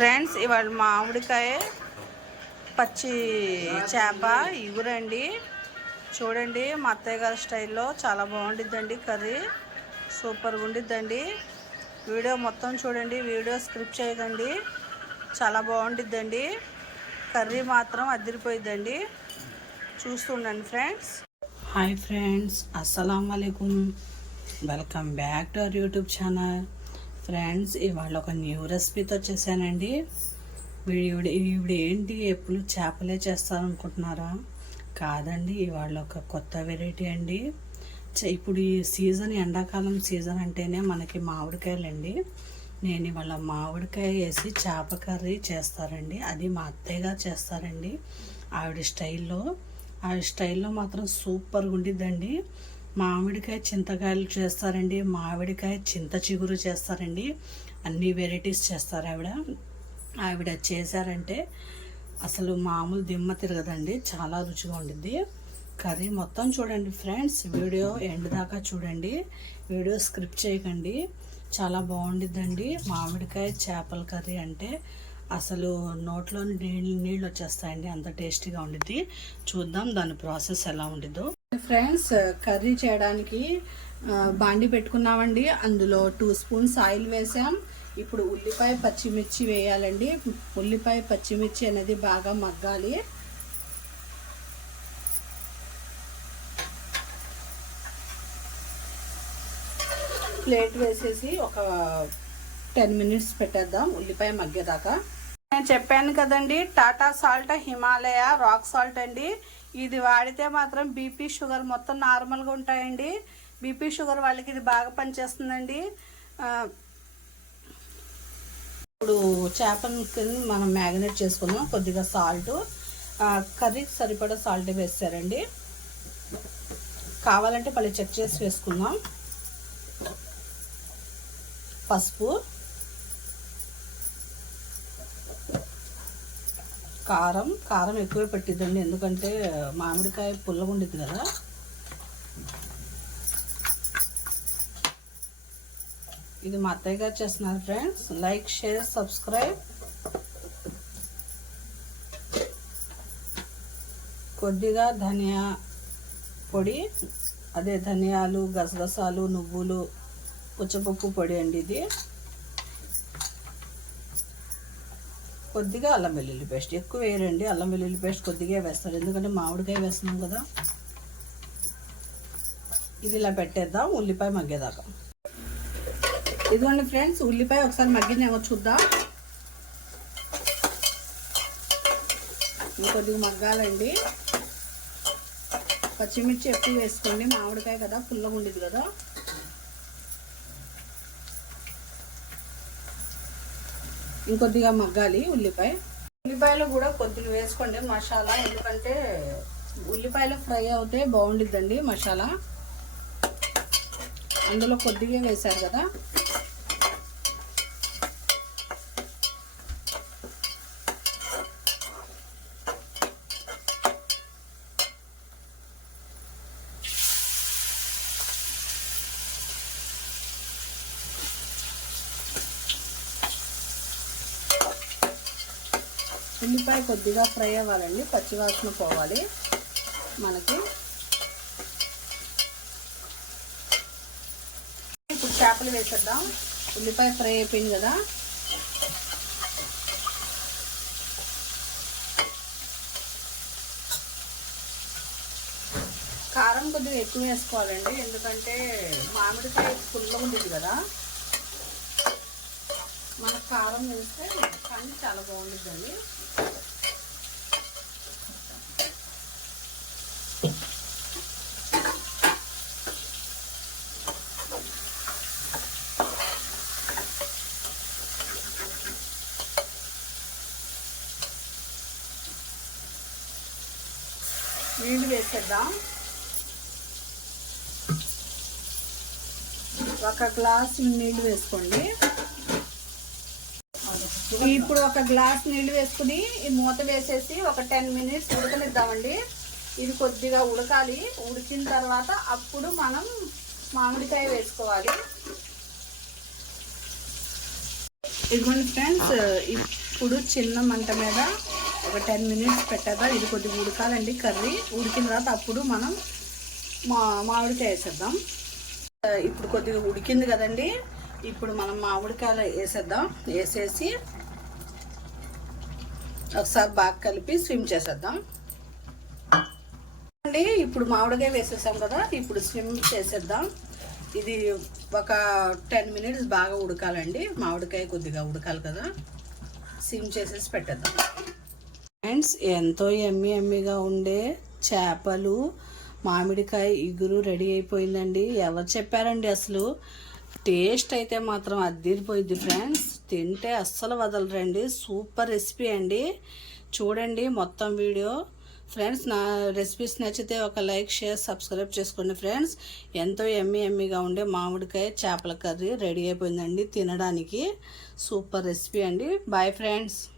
Friends ఇవాళ మామిడికాయ పచ్చి చేప ఇగురండి. చూడండి మా అత్తయ్య గారి స్టైల్లో చాలా బాగుండిద్దండి. కర్రీ సూపర్గా ఉండిద్దండి. వీడియో మొత్తం చూడండి, వీడియో స్క్రిప్ట్ చేయకండి, చాలా బాగుండిద్దండి. కర్రీ మాత్రం అదిరిపోయిద్దండి. చూస్తుండండి ఫ్రెండ్స్. హాయ్ ఫ్రెండ్స్, అస్సలం వాలేకుమ్. Welcome back to our YouTube channel. Friends ఇవాళ ఒక న్యూ రెసిపీతో వచ్చేసానండి. ఈవిడ ఏంటి ఎప్పుడు చేపలే చేస్తారనుకుంటున్నారా? కాదండి, ఇవాళ ఒక కొత్త వెరైటీ అండి. ఇప్పుడు ఈ సీజన్, ఎండాకాలం సీజన్ అంటేనే మనకి మామిడికాయలండి. నేను ఇవాళ మామిడికాయ వేసి చేప కర్రీ చేస్తారండి. అది మా అత్తయ్య గారు చేస్తారండి. ఆవిడ స్టైల్లో మాత్రం సూపర్గా ఉండిద్దండి. మామిడికాయ చింతకాయలు చేస్తారండి, మామిడికాయ చింత చిగురు చేస్తారండి, అన్ని వెరైటీస్ చేస్తారు ఆవిడ చేశారంటే అసలు మామూలు దిమ్మ తిరగదండి. చాలా రుచిగా ఉండిద్ది. కర్రీ మొత్తం చూడండి ఫ్రెండ్స్, వీడియో ఎండ్ దాకా చూడండి, వీడియో స్క్రిప్ట్ చేయకండి. చాలా బాగుండిద్దండి. మామిడికాయ చేపల కర్రీ అంటే అసలు నోట్లో నీళ్ళు వచ్చేస్తాయండి, అంత టేస్టీగా ఉండిద్ది. చూద్దాం దాని ప్రాసెస్ ఎలా ఉండిద్దో. ఫ్రెండ్స్, కర్రీ చేయడానికి బాండి పెట్టుకున్నామండి. అందులో 2 స్పూన్స్ ఆయిల్ వేసాం. ఇప్పుడు ఉల్లిపాయ పచ్చిమిర్చి వేయాలండి. ఉల్లిపాయ పచ్చిమిర్చి అనేది బాగా మగ్గాలి. ప్లేట్ వేసేసి ఒక 10 మినిట్స్ పెట్టేద్దాం ఉల్లిపాయ మగ్గేదాకా. నేను చెప్పాను కదండి, Tata salt, Himalaya rock salt అండి. ఇది వాడితే మాత్రం బీపీ షుగర్ మొత్తం నార్మల్గా ఉంటాయండి. బీపీ షుగర్ వాళ్ళకి ఇది బాగా పనిచేస్తుందండి. ఇప్పుడు చేపని మనం మ్యారినేట్ చేసుకుందాం. కొద్దిగా సాల్ట్, కర్రీకి సరిపడా సాల్ట్ వేస్తారండి. కావాలంటే మళ్ళీ చెక్ చేసి వేసుకుందాం. పసుపు, కారం ఎక్కువే పెట్టిద్దండి, ఎందుకంటే మామిడికాయ పుల్లగా ఉండిద్ది కదా. ఇది మా అత్తయ్య గారు చేస్తున్నారు ఫ్రెండ్స్. Like, share, subscribe. కొద్దిగా ధనియా పొడి, అదే ధనియాలు, గసగసాలు, నువ్వులు, పుచ్చపప్పు పొడి అండి ఇది. కొద్దిగా అల్లం వెల్లుల్లి పేస్ట్, ఎక్కువ వేయరండి. అల్లం వెల్లుల్లి పేస్ట్ కొద్దిగా వేస్తారు, ఎందుకంటే మామిడికాయ వేస్తున్నాం కదా. ఇది ఇలా పెట్టేద్దాం ఉల్లిపాయ మగ్గేదాకా. ఇదిగోండి ఫ్రెండ్స్, ఉల్లిపాయ ఒకసారి మగ్గిందేమో చూద్దాం. ఇంకొద్దిగా మగ్గాలండి. పచ్చిమిర్చి ఎక్కువ వేసుకోండి, మామిడికాయ కదా పుల్లగా ఉండేది కదా. ఇంకొద్దిగా మగ్గాలి ఉల్లిపాయలు కూడా కొద్దిగా వేసుకోండి మసాలా, ఎందుకంటే ఉల్లిపాయలు ఫ్రై అవుతే బాగుండిద్దండి మసాలా. అందులో కొద్దిగా వేశారు కదా. ఉల్లిపాయ కొద్దిగా ఫ్రై అవ్వాలండి, పచ్చివాసన పోవాలి మనకి. ఇప్పుడు చేపలు వేసేద్దాం. ఉల్లిపాయ ఫ్రై అయిపోయింది కదా. కారం కొద్దిగా ఎక్కువ వేసుకోవాలండి, ఎందుకంటే మామిడికాయ పుల్లగా ఉండేది కదా. మనకు కారం వేస్తే కానీ చాలా బాగుంటుందండి. నీళ్ళు వేసేద్దాం. ఒక గ్లాస్ నీళ్ళు వేసుకోండి. ఇప్పుడు ఒక గ్లాస్ నీళ్ళు వేసుకుని ఈ మూత వేసేసి ఒక 10 మినిట్స్ ఉడకనిద్దామండి. ఇది కొద్దిగా ఉడకాలి. ఉడికిన తర్వాత అప్పుడు మనం మామిడికాయ వేసుకోవాలి. ఇదిగోండి ఫ్రెండ్స్, ఇప్పుడు చిన్న మంట మీద ఒక 10 మినిట్స్ పెట్టేద్దాం. ఇది కొద్దిగా ఉడకాలండి కర్రీ. ఉడికిన తర్వాత అప్పుడు మనం మామిడికాయ వేసేద్దాం. ఇప్పుడు కొద్దిగా ఉడికింది కదండి, ఇప్పుడు మనం మామిడికాయలు వేసేద్దాం. వేసేసి ఒకసారి బాగా కలిపి స్విమ్ చేసేద్దాం అండి. ఇప్పుడు మామిడికాయ వేసేసాం కదా, ఇప్పుడు స్విమ్ చేసేద్దాం. ఇది ఒక 10 మినిట్స్ బాగా ఉడకాలండి. మామిడికాయ కొద్దిగా ఉడకాలి కదా, సిమ్ చేసేసి పెట్టేద్దాం. ఫ్రెండ్స్, ఎంతో ఎమ్మీగా ఉండే చేపలు మామిడికాయ ఇగురు రెడీ అయిపోయిందండి. ఎవరు చెప్పారండి అసలు? టేస్ట్ అయితే మాత్రం అద్దిరిపోయింది ఫ్రెండ్స్. తింటే అస్సలు వదలరండి. సూపర్ రెసిపీ అండి. చూడండి మొత్తం వీడియో. ఫ్రెండ్స్, నా రెసిపీస్ నచ్చితే ఒక లైక్, షేర్, సబ్స్క్రైబ్ చేసుకోండి ఫ్రెండ్స్. ఎంతో ఎమ్మీగా ఉండే మామిడికాయ చేపల కర్రీ రెడీ అయిపోయిందండి తినడానికి. సూపర్ రెసిపీ అండి. Bye friends.